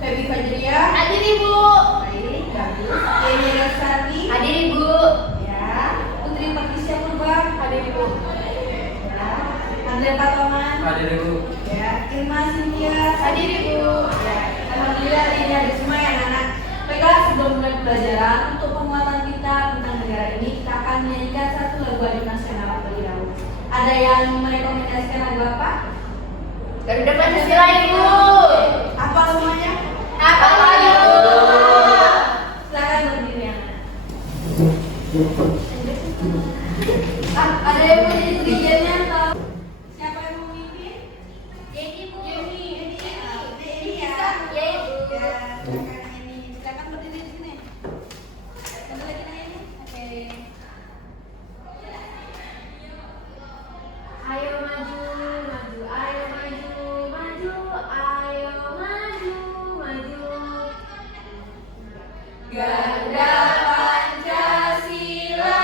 Feby Fajria. Hadir Ibu. Baik, bagus. Yeni Rosani. Hadir Ibu. Ya. Putri Patricia Purba. Hadir Ibu. Ya. Andre Patoman. Hadir Ibu. Ya. Irma Cynthia. Hadir Ibu. Ya. Alhamdulillah ini ada semua ya anak-anak. Baiklah, sebelum mulai pembelajaran untuk penguatan kita tentang negara ini, kita akan menyanyikan satu lagu adu nasional terlebih dahulu. Ada yang merekomendasikan lagu apa? Garuda Pancasila Ibu. Apa semuanya? Apa Ibu? Silakan berdiri ya. Ada yang mau jadi dirijennya atau siapa yang mau mimpin? Yeni Bu. Ini ya. Ya Ibu. Ya, silakan ini. Silakan berdiri di sini. Satu lagi nah ini. Oke. Ayo maju, maju, ayo maju, maju, ayo maju, maju. Garuda Pancasila,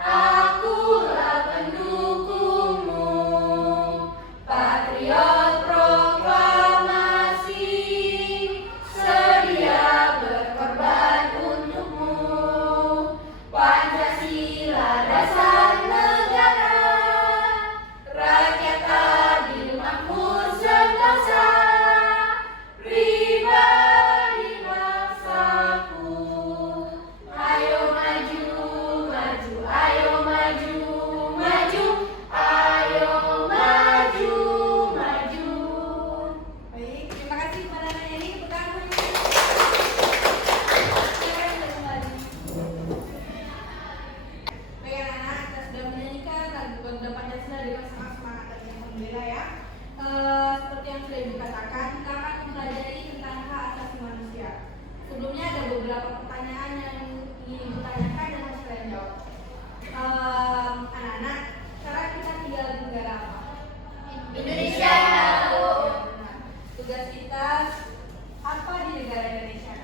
akulah pendukungmu, patriot proklamasi, sedia berkorban untukmu. Pancasila dasar negara, rakyat adil makmur sentosa, pribadi bangsaku. Ayo maju, maju, ayo maju, maju, ayo maju, maju. Baik, terima kasih kepada Naya ini. Tepuk tangan. Silakan kembali. Baik anak-anak, kita sudah menyanyikan lagu Garuda Pancasila dengan sangat semangat dan yang membela ya. Seperti yang sudah dikatakan, kita akan mempelajari tentang hak asasi manusia. Sebelumnya ada beberapa pertanyaan yang ingin Ibu tanyakan dan harus kalian jawab. Anak-anak, sekarang kita tinggal di negara apa? Indonesia Bu. Ya, benar. Tugas kita apa di negara Indonesia?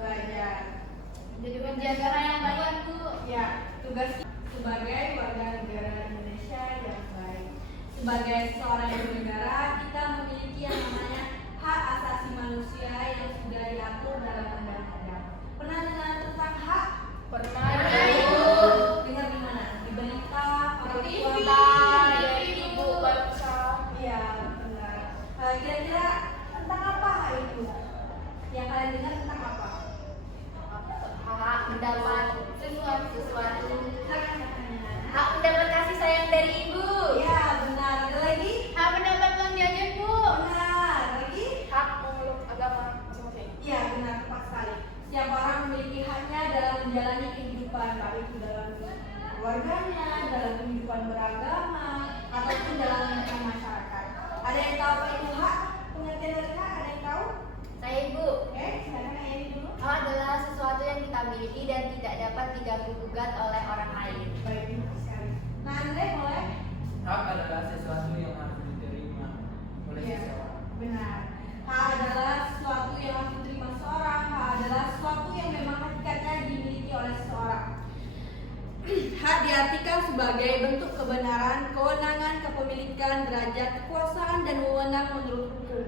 Belajar. Jadi penjaga yang baik Bu. Ya, tugas sebagai warga negara Indonesia yang baik. Sebagai seorang ibu negara, kita memiliki yang namanya hak asasi manusia yang sudah diatur dalam undang-undang. Pernah dengar tentang hak? Pernah Ibu. Dengar di mana? Di berita, orang Di tua. kita dari Ibu bangsa. Iya, benar. Kira-kira tentang apa hak itu? Yang kalian dengar tentang apa? Hak mendapat sesuatu. Silakan katanya. Hak mendapat kasih sayang dari Ibu. Iya, benar. Ada lagi? Hak mendapat uang jajan Bu. Benar. Lagi? Hak memeluk agama masing-masing. Iya, benar, tepat sekali. Setiap orang memiliki haknya dalam menjalani kehidupan, baik itu dalam keluarganya, dalam kehidupan beragama, ataupun dalam lingkungan masyarakat. Ada yang tahu apa itu hak? Pengertian dari hak, ada yang tahu? Saya Ibu. Oke, silakan Ayani dulu. Hak adalah sesuatu yang kita miliki dan tidak dapat diganggu-gugat oleh orang lain. Baik, terima kasih sekali. Nah, Andre, boleh? Hak adalah sesuatu yang harus diterima oleh Iya, seseorang. benar. Hak adalah sesuatu yang harus diterima seseorang. Hak adalah sesuatu yang memang hakikatnya dimiliki oleh seseorang. Hak diartikan sebagai bentuk kebenaran, kewenangan, kepemilikan, derajat, kekuasaan, dan wewenang menurut hukum.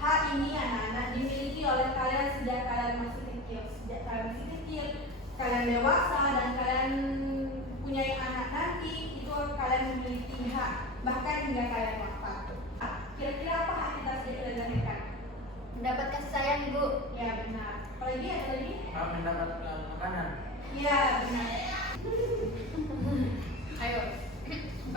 Hak ini anak-anak dimiliki oleh kalian sejak kalian masih kecil. Sejak kalian masih kecil, kalian dewasa, dan kalian punya anak nanti, itu kalian memiliki hak. Bahkan hingga kalian wafat. Kira-kira apa hak kita sejak kita dilahirkan? Mendapat kasih sayang Ibu. Ya benar. Apalagi ada lagi? Hak mendapatkan makanan. Ya benar. Ayo.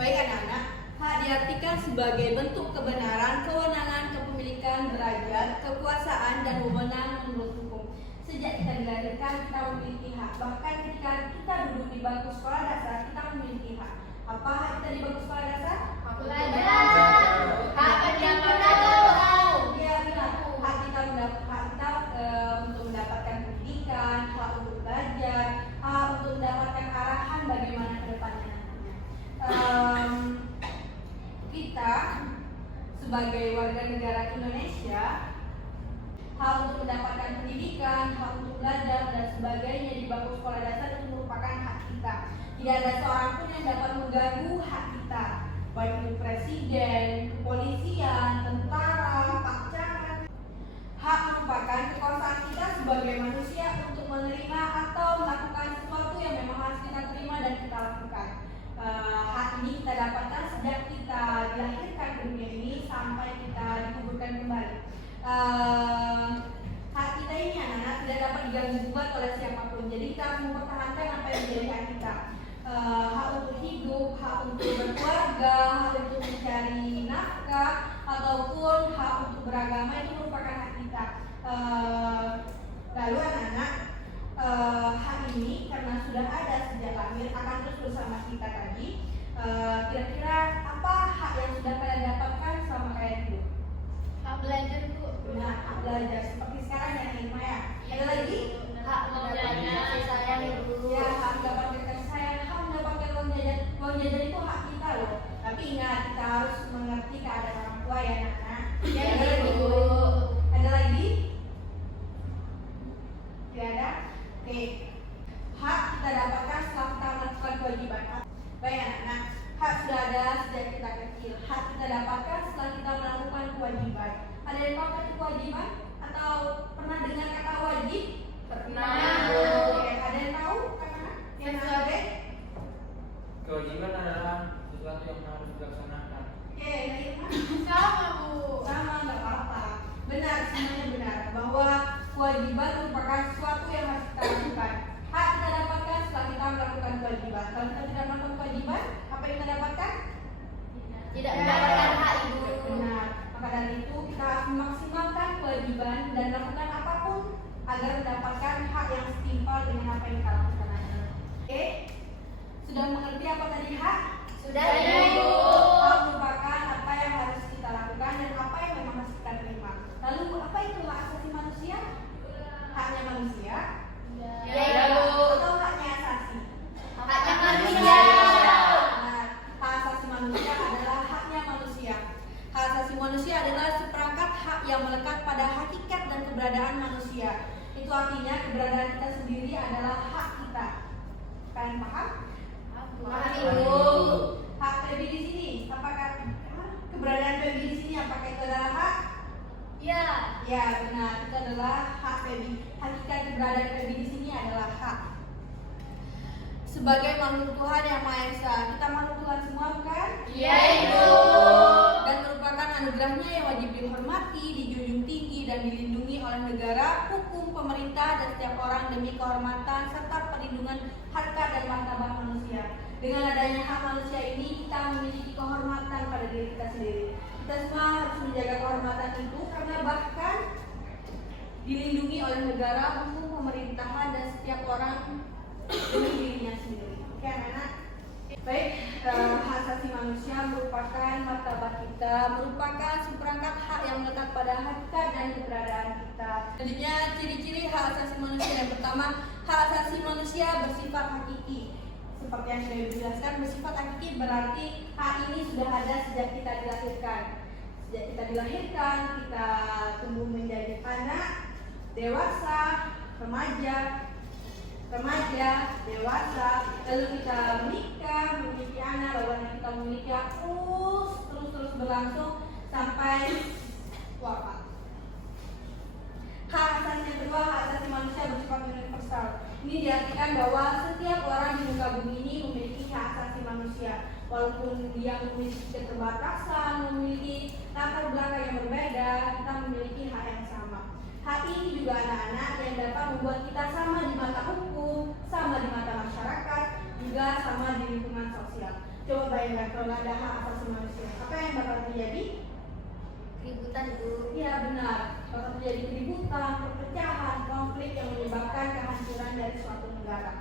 Baik anak-anak, hak diartikan sebagai bentuk kebenaran, kewenangan, kepemilikan, derajat, kekuasaan, dan wewenang menurut hukum. Sejak kita dilahirkan, kita memiliki hak. Bahkan ketika kita duduk di bangku sekolah dasar, kita memiliki hak. Apa hak kita di bangku sekolah dasar? Belajar. Hak pendidikan. Iya benar. Hak kita untuk mendapatkan pendidikan, hak untuk belajar, hak untuk mendapatkan arahan bagaimana ke depannya nantinya. Kita sebagai warga negara Indonesia, hak untuk mendapatkan pendidikan, hak untuk belajar dan sebagainya di bangku sekolah dasar itu merupakan hak kita. Tidak ada seorang pun yang dapat mengganggu hak kita, baik itu presiden, kepolisian, sampai kita dikuburkan kembali. Hak kita ini anak-anak tidak dapat diganggu gugat oleh siapapun. Jadi kita harus mempertahankan apa yang menjadi hak kita. Hak untuk hidup, hak untuk berkeluarga, hak untuk mencari nafkah, ataupun hak untuk beragama itu merupakan hak kita. Lalu anak-anak, hak ini karena sudah ada sejak lahir akan terus bersama kita tadi. Kira-kira apa hak yang sudah kalian dapatkan selama kalian hidup? Hak belajar, Bu. Benar, hak belajar seperti sekarang ya Irma ya. Ada lagi? Hak mendapatkan kasih sayang ibu. Ya, hak mendapatkan kasih sayang, hak mendapatkan uang jajan. Uang jajan itu hak kita loh. Tapi ingat, kita harus mengerti keadaan orang tua ya anak-anak. Ya, Ada lagi? Ibu. Ada lagi? Tidak ada? Oke. Hak kita dapatkan setelah kita melakukan kewajiban. Baik anak-anak, hak sudah ada sejak kita kecil. Hak kita dapatkan setelah kita melakukan kewajiban. Ada yang tahu kata kewajiban? Atau pernah dengar kata wajib? Pernah. Oke, ada yang tahu kata? Yang ada? Kewajiban adalah sesuatu yang harus dilaksanakan. Oke, dari mana? Sama, Bu. Sama, nggak apa-apa. Benar, semuanya benar. Bahwa kewajiban merupakan sesuatu yang harus kita lakukan. Hak kita dapatkan setelah kita melakukan kewajiban. Kalau kita tidak melakukan kewajiban, apa yang kita dapatkan? Tidak mendapatkan hak ibu. Benar. Maka dari itu kita harus memaksimalkan kewajiban dan lakukan apapun agar mendapatkan hak yang setimpal dengan apa yang kita lakukan. Oke? Sudah mengerti apa tadi hak? Sudah, Ibu. Hak merupakan apa yang harus kita lakukan dan apa yang memang harus kita terima. Lalu apa itu hak asasi manusia? Haknya manusia? Ya, Ibu. Atau haknya asasi? Haknya manusia. Nah, hak asasi manusia adalah haknya manusia. Hak asasi manusia adalah seperangkat hak yang melekat pada hakikat dan keberadaan manusia. Itu artinya keberadaan kita sendiri adalah hak kita. Kalian paham? Paham, Ibu. Hak Feby di sini, apakah keberadaan Feby di sini apakah itu adalah hak? Ya. Ya, benar. Itu adalah hak Feby. Hakikat keberadaan Feby di sini adalah hak. Sebagai makhluk Tuhan yang Maha Esa, kita makhluk Tuhan semua bukan? Ya, Ibu. Dan merupakan anugerahnya yang wajib dihormati, dijunjung tinggi dan dilindungi oleh negara, hukum, pemerintah, dan setiap orang demi kehormatan serta perlindungan harkat dan martabat manusia. Dengan adanya hak manusia ini, kita memiliki kehormatan pada diri kita sendiri. Kita semua harus menjaga kehormatan itu karena bahkan dilindungi oleh negara, hukum, pemerintahan, dan setiap orang demi dirinya sendiri. Oke anak-anak? Baik, hak asasi manusia merupakan martabat kita, merupakan seperangkat hak yang melekat pada hakikat dan keberadaan kita. Selanjutnya, ciri-ciri hak asasi manusia. Yang pertama, hak asasi manusia bersifat hakiki. Seperti yang sudah dijelaskan, bersifat hakiki berarti hak ini sudah ada sejak kita dilahirkan. Sejak kita dilahirkan, kita tumbuh menjadi anak, dewasa, remaja, dewasa, lalu kita menikah, memiliki anak, lalu kita memiliki terus berlangsung sampai wafat. Hak asasi yang kedua, hak asasi manusia bersifat universal. Ini diartikan bahwa setiap orang di muka bumi ini memiliki hak asasi manusia, walaupun dia memiliki keterbatasan, memiliki latar belakang yang berbeda, kita memiliki hak yang sama. Hak ini juga anak-anak yang dapat membuat kita sama di mata hukum, sama di mata masyarakat, juga sama di lingkungan sosial. Coba bayangkan kalau nggak ada hak asasi manusia, apa yang bakal terjadi? Keributan, Bu. Iya benar, bakal terjadi keributan, perpecahan, konflik yang menyebabkan kehancuran dari suatu negara.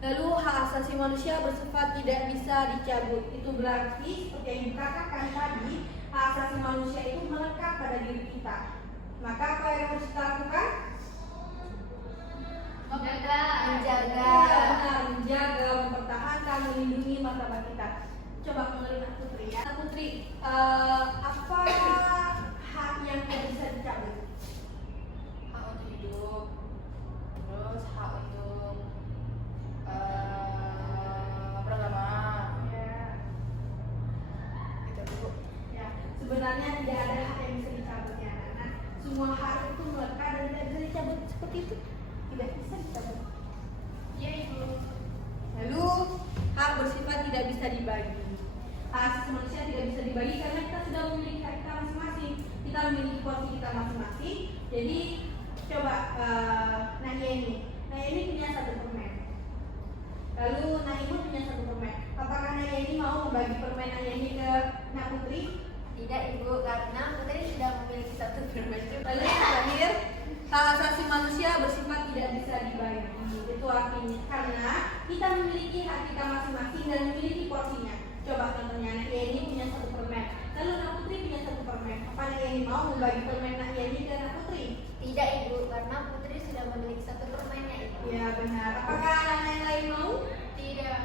Lalu hak asasi manusia bersifat tidak bisa dicabut. Itu berarti seperti yang dikatakan tadi, hak asasi manusia itu melekat pada diri kita. Maka apa yang harus kita lakukan? Menjaga, mempertahankan, melindungi martabat kita. Coba mengenai Putri ya. Putri, apa hak yang tidak bisa dicabut? Hak untuk hidup, terus hak untuk beragama, Ya. gitu Bu. Ya, sebenarnya tidak ada hak yang bisa dicabut ya anak. Semua hak itu melekat dan tidak bisa dicabut seperti itu. Tidak bisa dicabut. Ya, Ibu. Lalu hak bersifat tidak bisa dibagi. Hak asasi manusia tidak bisa dibagi karena kita sudah kita memiliki porsi kita masing-masing. Jadi coba Naya ini punya 1 permen. Lalu Naimu punya 1 permen. Apakah Naya ini mau membagi permen Naya ini ke Nak Putri? Tidak Ibu, karena Putri sudah memiliki 1 permen. Lalu yang terakhir, hak asasi manusia bersifat tidak bisa dibagi. Itu artinya karena kita memiliki hak kita masing-masing dan memiliki porsinya. Coba contohnya, Naya ini punya 1 permen. Lalu Nak Putri punya 1 permen. Apa Naya ini mau membagi permen Naya ini ke Nak Putri? Tidak Ibu, karena Putri sudah memiliki 1 permennya Ibu. Ya benar. Apakah anak yang lain mau? Tidak.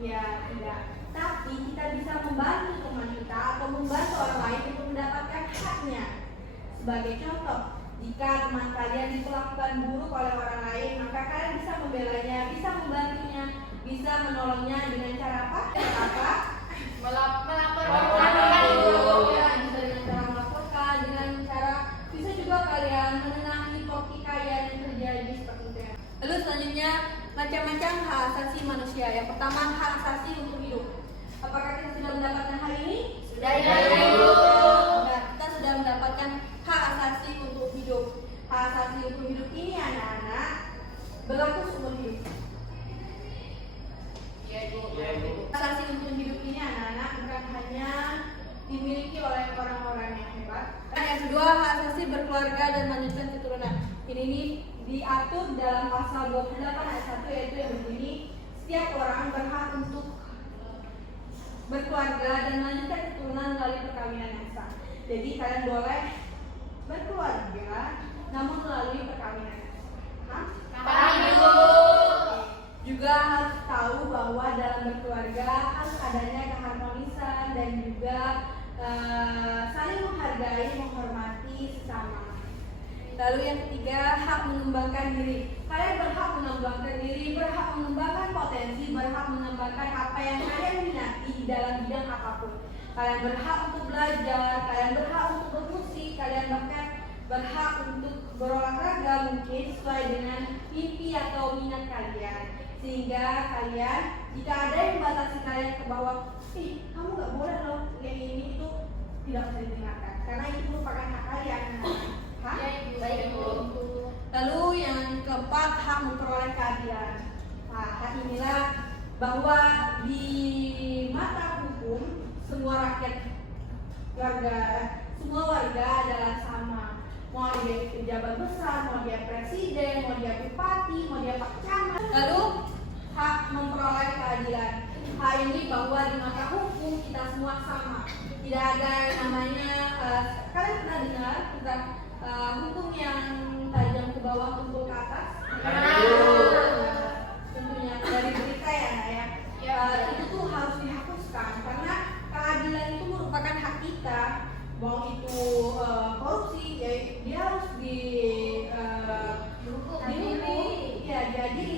Ya tidak. Tapi kita bisa membantu teman kita atau membantu orang lain untuk mendapatkan haknya. Sebagai contoh, jika teman kalian diperlakukan buruk oleh orang lain, maka kalian bisa membelanya, bisa membantunya, bisa menolongnya dengan cara apa? Melaporkan Ibu. Ya, bisa dengan cara melaporkan, dengan cara bisa juga kalian menenangi pertikaian yang terjadi seperti itu. Lalu selanjutnya macam-macam hak asasi manusia. Yang pertama, hak asasi untuk hidup. Apakah kita sudah mendapatkan hal ini? Sudah Ibu. Nah, kita sudah mendapatkan hak asasi untuk hidup. Hak asasi untuk hidup ini anak-anak berlaku seumur hidup. Iya Ibu. Hak asasi untuk hidup ini anak-anak bukan hanya dimiliki oleh orang-orang yang hebat. Dan yang kedua, hak asasi berkeluarga dan melanjutkan keturunan. Ini diatur dalam pasal 28 ayat 1, yaitu yang berbunyi, setiap orang berhak untuk berkeluarga dan melanjutkan keturunan melalui perkawinan yang sah. Jadi kalian boleh berkeluarga namun melalui perkawinan yang sah. Paham Ibu. Juga harus tahu bahwa dalam berkeluarga harus adanya keharmonisan dan juga saling menghargai, menghormati sesama. Lalu yang ketiga, hak mengembangkan diri. Kalian berhak mengembangkan diri, berhak mengembangkan potensi, berhak mengembangkan apa yang kalian minati di dalam bidang apapun. Kalian berhak untuk belajar, kalian berhak untuk bermusik, kalian bahkan berhak untuk berolahraga mungkin sesuai dengan mimpi atau minat kalian. Sehingga kalian, jika ada yang membatasi kalian ke bawah, kamu nggak boleh loh yang ini itu, tidak bisa didengarkan karena itu merupakan hak kalian. Hah? Iya Ibu. Baik Ibu. Lalu yang keempat, hak memperoleh keadilan. Nah, hak inilah bahwa di mata hukum semua warga adalah sama. Mau dia pejabat besar, mau dia presiden, mau dia bupati, mau dia pak camat. Lalu hak memperoleh keadilan. Hak ini bahwa di mata hukum kita semua sama. Tidak ada yang namanya kalian pernah dengar tentang hukum yang tajam ke bawah, tumpul ke atas? Tentunya dari berita ya. Itu tuh harus dihapuskan karena keadilan itu merupakan hak kita. Mau itu korupsi, ya dia harus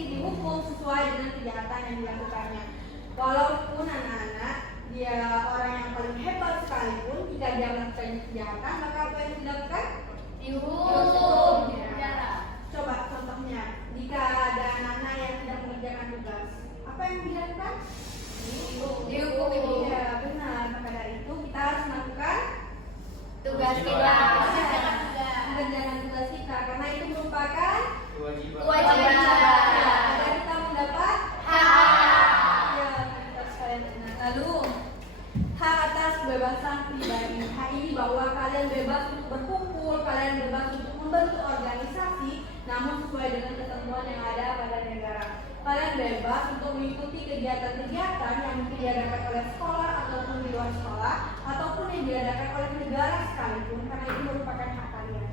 dihukum sesuai dengan kejahatan yang dilakukannya. Walaupun anak-anak dia orang yang paling hebat sekalipun, jika dia melakukan kejahatan, maka apa yang dilakukan? Dihukum. Ya. Coba contohnya, jika ada anak-anak yang tidak mengerjakan tugas, apa yang dilakukan? Dihukum Ibu. Ya benar, maka dari itu kita harus melakukan Tugas kita. mengerjakan tugas kita, karena itu merupakan Kewajiban. agar kita mendapat Hak. ya kita sekalian benar. Lalu hak atas kebebasan pribadi. Hak ini bahwa kalian bebas untuk berkumpul, kalian bebas untuk membentuk organisasi, namun sesuai dengan ketentuan yang ada pada negara. Kalian bebas untuk mengikuti kegiatan-kegiatan yang mungkin diadakan oleh sekolah ataupun di luar sekolah, ataupun yang diadakan oleh negara sekalipun, karena itu merupakan hak kalian.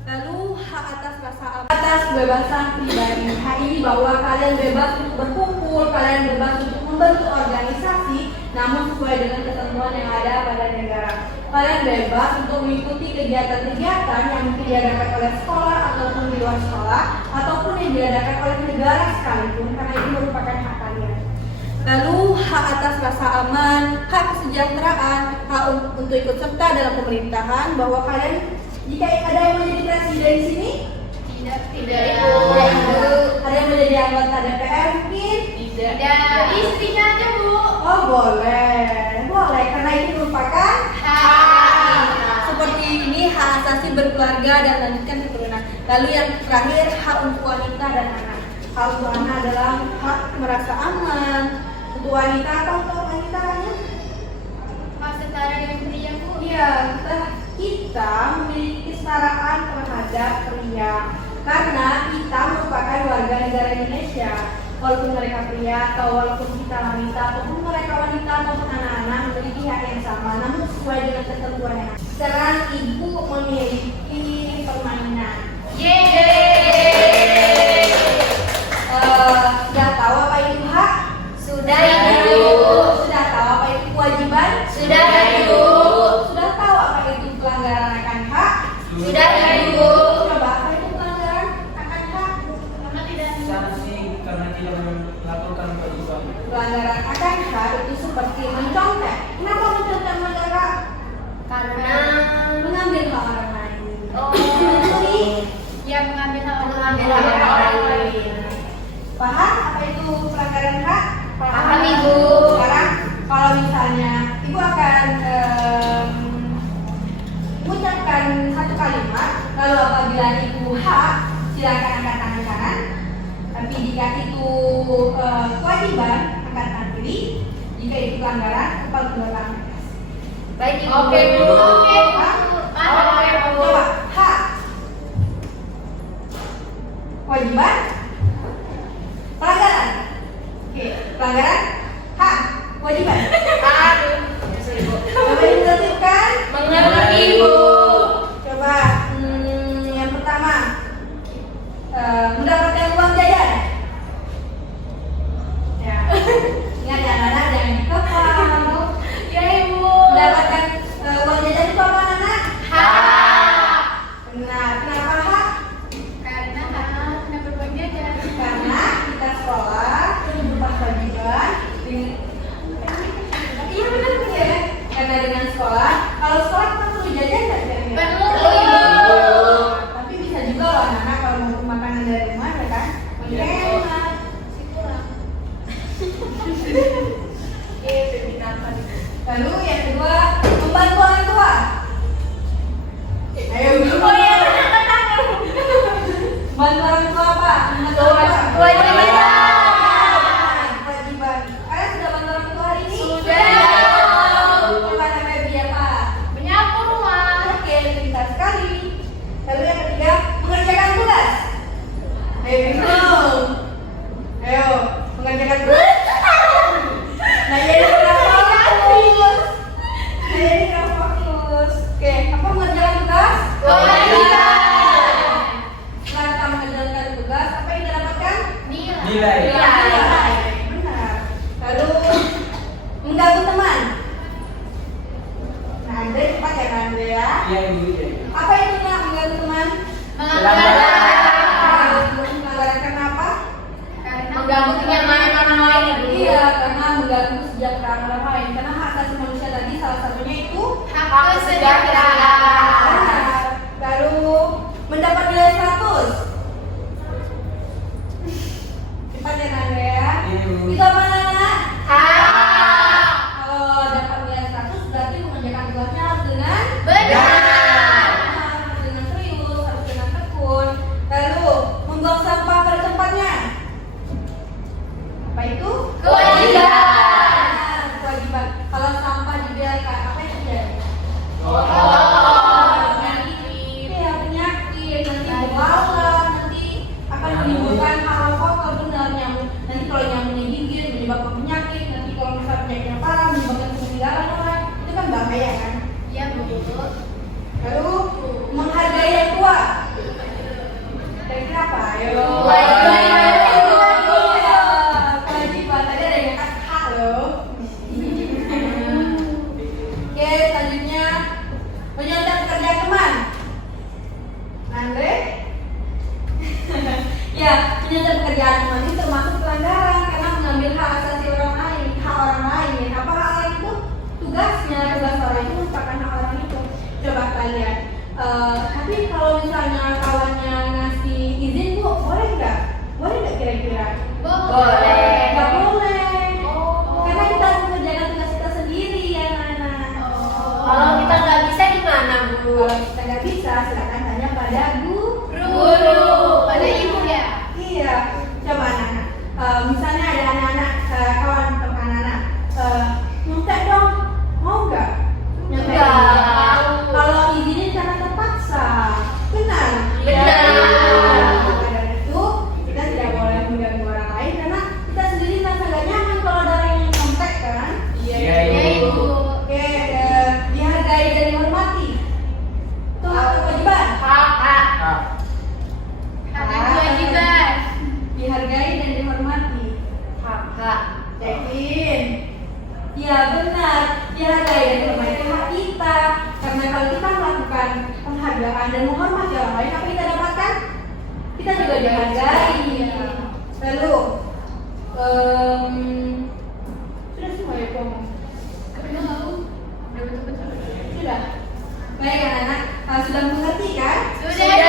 Lalu hak atas rasa atas kebebasan pribadi. Hak ini bahwa kalian bebas untuk berkumpul, kalian bebas untuk membentuk organisasi, namun sesuai dengan ketentuan yang ada pada negara. Kalian bebas untuk mengikuti kegiatan-kegiatan yang mungkin diadakan oleh sekolah ataupun di luar sekolah, ataupun yang diadakan oleh negara sekalipun, karena itu merupakan hak kalian. Lalu hak atas rasa aman, hak kesejahteraan, hak untuk ikut serta dalam pemerintahan, bahwa kalian jika ada yang menjadi presiden di sini, Tidak Ibu. ada yang menjadi anggota DPR mungkin, Tidak. Istrinya aja Bu. oh boleh, karena itu merupakan Hak. seperti ini hak keluarga dan lanjutkan keturunan. Lalu yang terakhir, hak untuk wanita dan anak. Hak untuk anak adalah hak merasa aman. Untuk wanita, apa untuk wanita ya? Setara dengan pria, Bu. Iya, kita memiliki kesetaraan terhadap pria karena kita merupakan warga negara Indonesia. Walaupun mereka pria atau walaupun kita wanita ataupun mereka wanita ataupun anak-anak memiliki hak yang sama, namun sesuai dengan ketentuan yang ada. Sekarang ibu memiliki permainan. Yeay. Sudah tahu apa itu hak? Sudah, Ibu. Sudah tahu apa itu kewajiban? Sudah, Ibu. Sudah tahu apa itu pelanggaran akan hak? Sudah, Ibu. Coba apa itu pelanggaran akan hak? Sanksi karena tidak melakukan kewajiban. Pelanggaran akan hak itu seperti mencontek. Kenapa mencontek negara? Karena Mengambil hak orang lain. mencuri. Yang mengambil hak Mengambil hak orang lain. Paham apa itu pelanggaran hak? Paham, Ibu. Sekarang kalau misalnya ibu akan mengucapkan satu kalimat, lalu apabila itu hak, silakan angkat tangan kanan. Tapi jika itu kewajiban, angkat tangan kiri. Jika itu pelanggaran, kepala kedua tangan atas. Baik, Ibu. Oke, Bu. Oke, Bu. Paham? Oke, Bu. Coba hak, kewajiban, pelanggaran. Oke, pelanggaran, hak, kewajiban. Aduh. Coba ditertibkan. Mengerti, Bu. Coba yang pertama, mendapatkan uang jajan. Ya, ingat ya anak-anak jangan dikepal. Ya, Ibu. Mendapatkan uang jajan itu apa anak? Hak. Benar. Kenapa hak? Karena hak berbagi aja. Karena kita sekolah itu berupa kewajiban. Iya benar ya. Karena dengan sekolah, kalau sekolah kita perlu jajan nggak kira-kira? Perlu. Tapi bisa juga loh anak-anak kalau mau makanan dari rumah ya kan? Hemat. Lalu yang kedua, membantu orang tua. Ayo, Oh iya, membantu orang tua apa? Membantu orang tua. Kewajiban. Kewajiban. Kalian sudah bantu orang tua hari ini? Sudah. Coba namanya biar apa? Menyapu rumah. Oke, pintar sekali. Lalu yang ketiga, mengerjakan tugas. Ayo, mengerjakan tugas. Nah, jadi kenapa fokus? Oke, apa mengerjakan tugas? Kewajiban. Setelah kita mengerjakan tugas, apa yang kita dapatkan? Nilai. Benar. Lalu mengganggu teman. Nah, Andre cepat ya Andre ya. Iya, Ibu. Iya, Ibu. Apa itu nak mengganggu teman? Melanggaran kenapa? Mengganggu kenyamanan orang lain, Ibu. Iya, karena mengganggu kesejahteraan orang lain. Karena hak asasi manusia tadi salah satunya itu Hak kesejahteraan. benar. Lalu mendapat nilai 100. Cepat ya Andre ya. Iya, Ibu. Itu apa Nana? Hak. Kalau dapat nilai 100 berarti mengerjakan tugasnya harus dengan Benar. harus dengan serius, harus dengan tekun. Lalu membuang sampah pada tempatnya. Apa itu? Kewajiban. Nah, kewajiban. Kalau sampah dibiarkan, apa yang terjadi? Iya, penyakit. Nanti belalang, nanti akan menimbulkan hal-hal kotor benar nyamuk. Nanti kalau nyamuknya gigit menyebabkan penyakit. Nanti kalau misalnya penyakitnya parah menyebabkan meninggalan orang, itu kan bahaya kan? Iya, Bu. Lalu menghargai yang tua. Kira-kira apa? Ayo. Kewajiban. Kewajiban. Tadi ada yang kata hak loh. Oke, selanjutnya menyontek pekerjaan teman. Andre? Ya, menyontek pekerjaan teman itu termasuk pelanggaran karena mengambil hak asasi orang lain, hak orang lain. Apa hak orang itu? Tugas orang itu merupakan hak orang itu. Coba kalian. Tapi kalau misalnya kawannya ngasih izin bu, boleh nggak? Boleh nggak kira-kira? Boleh. Nggak boleh. Oh. Karena kita harus mengerjakan tugas kita sendiri ya anak-anak. Kalau kita nggak bisa gimana, Bu? Kalau kita nggak bisa, silakan tanya pada pada Guru. Pada ibu ya. Iya, coba anak-anak. Misalnya ada anak-anak kawan teman anak-anak nyontek dong, mau nggak? Enggak. Kalau izinin karena terpaksa, benar? Benar. Maka dari itu kita tidak boleh mengganggu orang lain karena kita sendiri merasa nggak nyaman kalau ada orang yang nyontek kan? Iya, Ya ibu. Oke, dihargai dan dihormati. Itu hak atau kewajiban? Hak. Hak. Kewajiban. Dihargai dan dihormati. Hak. Yakin? Ya benar, dihargai dan dihormati itu hak kita. Karena kalau kita melakukan penghargaan dan menghormati orang lain, apa yang kita dapatkan? Kita juga dihargai. Lalu, sudah semua ya ngomong? Sudah. Baik anak-anak, sudah mengerti kan? Sudah ibu.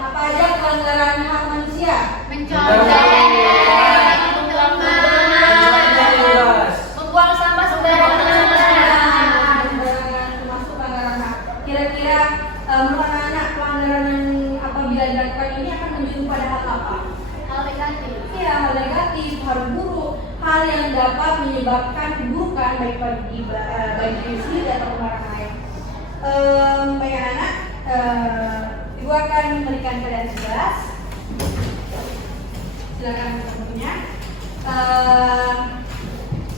Apa aja pelanggaran hak manusia? Mencontek, Bebas. membuang sampah sembarangan. Termasuk pelanggaran hak. Kira-kira menurut anak-anak pelanggaran yang apabila dilakukan ini akan menjurus pada hal apa? Hal negatif. Iya, hal negatif, hal buruk, hal yang dapat menyebabkan keburukan baik bagi diri sendiri atau orang lain. Baik anak-anak, ibu akan memberikan kalian tugas. Silakan tentunya.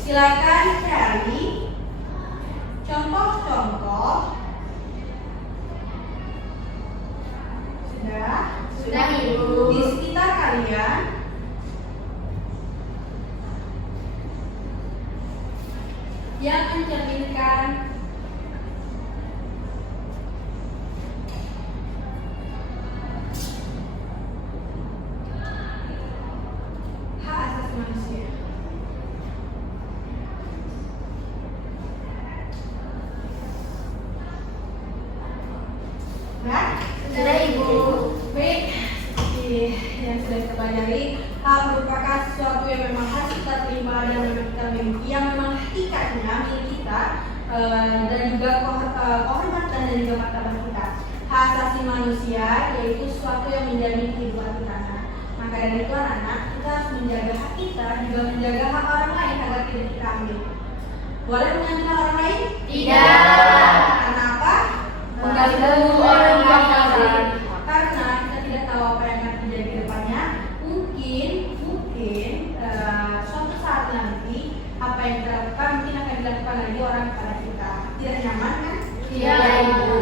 Silakan cari contoh-contoh. Sudah ibu. Di sekitar kalian yang mencerminkan hak asasi manusia. Nah, Sudah ibu. baik, seperti yang sudah kita pelajari, hak merupakan sesuatu yang memang harus kita terima dan memang kita miliki, yang memang hakikatnya milik kita, dan juga kehormatan dan juga martabat kita. Hak asasi manusia yaitu sesuatu yang menjamin kehidupan kita. Maka dari itu anak-anak, kita harus menjaga hak kita, juga menjaga hak orang lain agar tidak kita ambil. Boleh mengambil hak orang lain? Tidak. Karena apa? Mengganggu orang lain. Karena kita tidak tahu apa yang akan terjadi ke depannya. Mungkin suatu saat nanti apa yang kita lakukan mungkin akan dilakukan lagi orang kepada kita. Tidak nyaman kan? Iya, ibu.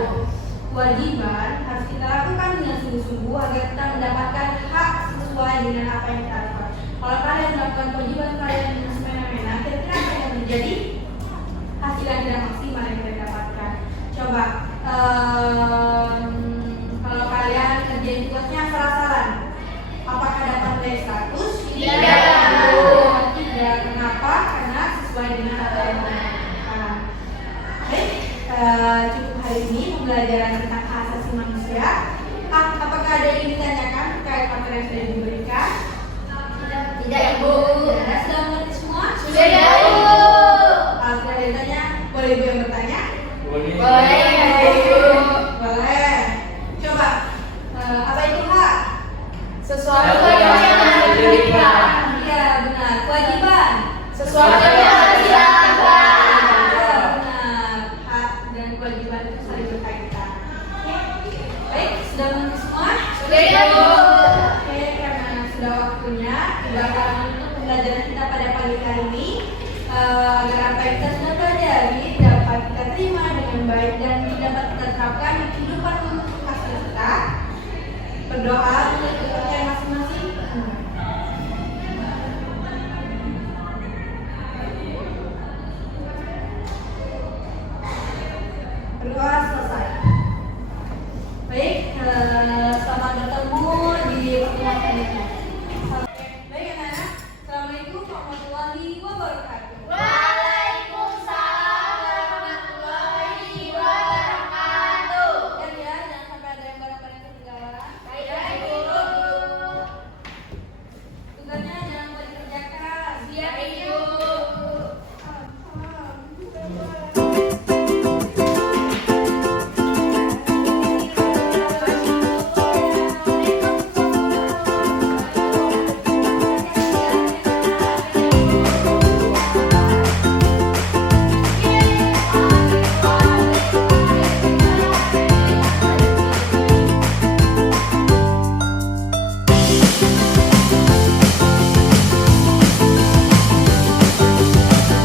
Kewajiban harus kita lakukan dengan sungguh-sungguh agar kita mendapatkan hak sesuai dengan apa yang kita lakukan. Kalau kalian melakukan kewajiban kalian dengan semena-mena, kira-kira apa yang terjadi? Hasil yang tidak maksimal yang kita dapatkan. Coba kalau kalian kerjain tugasnya asal-asalan, apakah dapat nilai 100? Tidak. Kenapa? Karena sesuai dengan apa yang kita lakukan. Baik, cukup hari ini pembelajaran tentang hak asasi manusia. Apakah ada yang ditanyakan terkait materi yang sudah diberikan? Tidak ibu. Sudah mengerti semua? Sudah ibu. Sudah ditanya, boleh ibu yang bertanya? Boleh. Boleh. Coba, apa itu hak? Sesuatu yang harus diberikan. Iya, benar. Kewajiban. Sesuatu yang harus dilakukan. Iya, benar. Hak dan kewajiban itu saling berkaitan. Oke. Baik, sudah mengerti semua? Sudah ibu. Oke, karena sudah waktunya, kita akan menutup pembelajaran kita pada pagi hari ini. Agar apa yang kita sudah pelajari dapat kita terima dengan baik dan dapat kita terapkan di kehidupan kita. Berdoa untuk